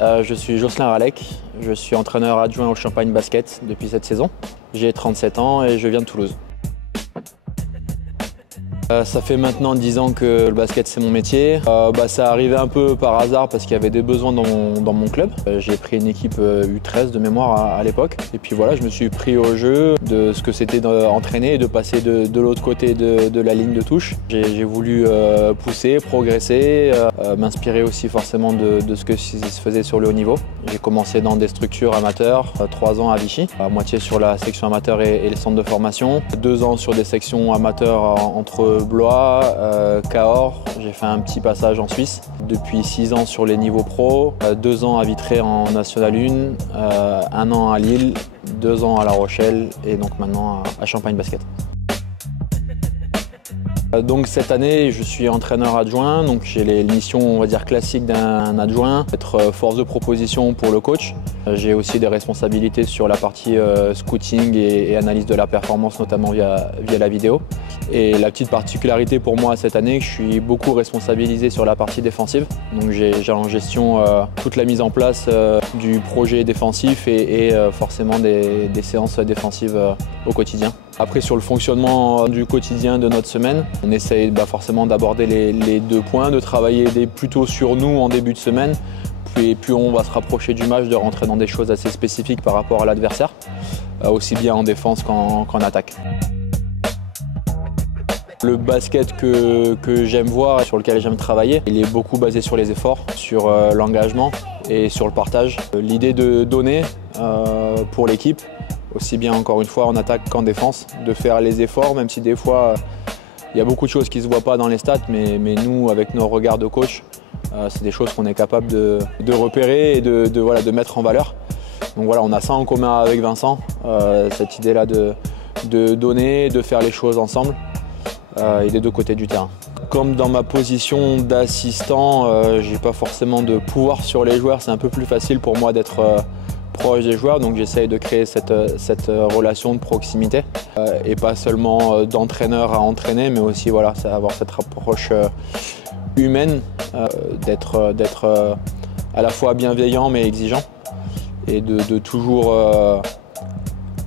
Je suis Jocelyn Ralec, je suis entraîneur adjoint au Champagne Basket depuis cette saison. J'ai 37 ans et je viens de Toulouse. Ça fait maintenant 10 ans que le basket c'est mon métier. Ça arrivait un peu par hasard parce qu'il y avait des besoins dans mon club. J'ai pris une équipe U13 de mémoire à l'époque. Et puis voilà, je me suis pris au jeu de ce que c'était d'entraîner et de passer de l'autre côté de la ligne de touche. J'ai voulu pousser, progresser, m'inspirer aussi forcément de ce que se faisait sur le haut niveau. J'ai commencé dans des structures amateurs, 3 ans à Vichy, à moitié sur la section amateur et les centres de formation, 2 ans sur des sections amateurs entre Blois, Cahors, j'ai fait un petit passage en Suisse. Depuis 6 ans sur les niveaux pro, 2 ans à Vitré en National 1, 1 an à Lille, 2 ans à La Rochelle et donc maintenant à Champagne Basket. Donc cette année, je suis entraîneur adjoint, donc j'ai les missions on va dire classiques d'un adjoint, être force de proposition pour le coach. J'ai aussi des responsabilités sur la partie scouting et analyse de la performance, notamment via la vidéo. Et la petite particularité pour moi cette année, je suis beaucoup responsabilisé sur la partie défensive. Donc j'ai en gestion toute la mise en place du projet défensif et forcément des séances défensives au quotidien. Après, sur le fonctionnement du quotidien de notre semaine, on essaye forcément d'aborder les 2 points, de travailler plutôt sur nous en début de semaine. Puis plus on va se rapprocher du match, de rentrer dans des choses assez spécifiques par rapport à l'adversaire, aussi bien en défense qu'en attaque. Le basket que j'aime voir et sur lequel j'aime travailler, il est beaucoup basé sur les efforts, sur l'engagement et sur le partage. L'idée de donner pour l'équipe, aussi bien encore une fois en attaque qu'en défense, de faire les efforts, même si des fois il y a beaucoup de choses qui ne se voient pas dans les stats, mais nous avec nos regards de coach, c'est des choses qu'on est capable de repérer et de mettre en valeur. Donc voilà, on a ça en commun avec Vincent, cette idée-là de donner, de faire les choses ensemble et des 2 côtés du terrain. Comme dans ma position d'assistant, j'ai pas forcément de pouvoir sur les joueurs, c'est un peu plus facile pour moi d'être proche des joueurs, donc j'essaye de créer cette relation de proximité et pas seulement d'entraîneur à entraîner, mais aussi voilà, avoir cette approche humaine, d'être à la fois bienveillant mais exigeant et de toujours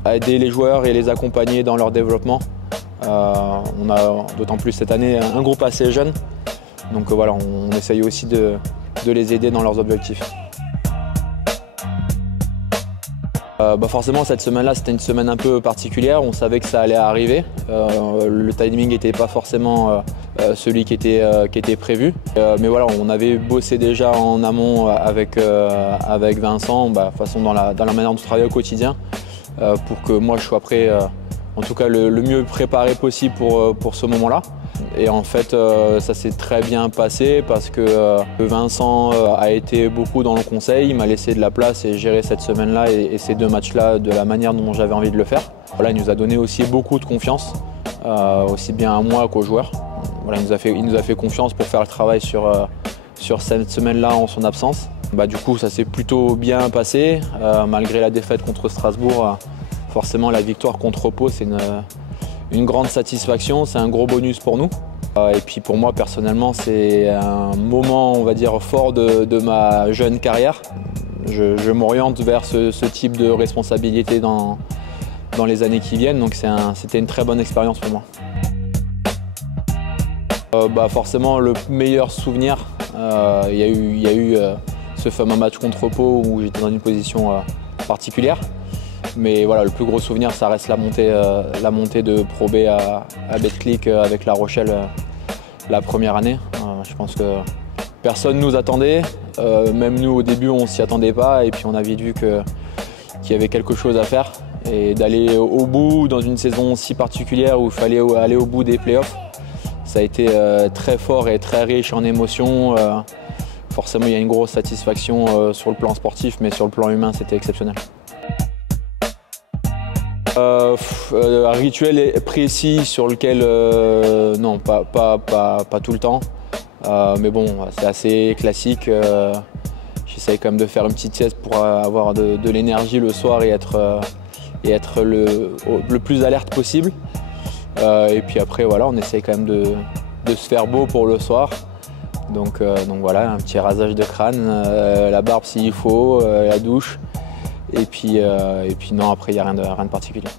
aider les joueurs et les accompagner dans leur développement. On a d'autant plus cette année un groupe assez jeune, donc voilà, on essaye aussi de les aider dans leurs objectifs. Forcément cette semaine-là c'était une semaine un peu particulière, on savait que ça allait arriver, le timing n'était pas forcément celui qui était prévu, mais voilà, on avait bossé déjà en amont avec Vincent, de façon dans la manière dont on travaille au quotidien, pour que moi je sois prêt, en tout cas le mieux préparé possible pour ce moment-là. Et en fait, ça s'est très bien passé parce que Vincent a été beaucoup dans le conseil, il m'a laissé de la place et géré cette semaine-là et ces 2 matchs-là de la manière dont j'avais envie de le faire. Voilà, il nous a donné aussi beaucoup de confiance, aussi bien à moi qu'aux joueurs. Voilà, il nous a fait confiance pour faire le travail sur cette semaine-là en son absence. Du coup, ça s'est plutôt bien passé, malgré la défaite contre Strasbourg. Forcément, la victoire contre Pau, c'est une grande satisfaction, c'est un gros bonus pour nous. Et puis pour moi personnellement, c'est un moment, on va dire, fort de ma jeune carrière. Je m'oriente vers ce type de responsabilité dans les années qui viennent, donc c'était une très bonne expérience pour moi. Forcément, le meilleur souvenir, il y a eu ce fameux match contre Pau où j'étais dans une position particulière. Mais voilà, le plus gros souvenir, ça reste la montée de Pro B à Betclic avec La Rochelle la première année. Je pense que personne ne nous attendait, même nous au début on ne s'y attendait pas et puis on a vite vu qu'il y avait quelque chose à faire et d'aller au bout dans une saison si particulière où il fallait aller au bout des playoffs. Ça a été très fort et très riche en émotions. Forcément il y a une grosse satisfaction sur le plan sportif, mais sur le plan humain c'était exceptionnel. Un rituel précis sur lequel, non, pas tout le temps, mais bon, c'est assez classique. J'essaye quand même de faire une petite sieste pour avoir de l'énergie le soir et être le plus alerte possible. Et puis après, voilà, on essaye quand même de se faire beau pour le soir, Donc voilà, un petit rasage de crâne, la barbe s'il faut, la douche. Et puis non, après il n'y a rien de particulier.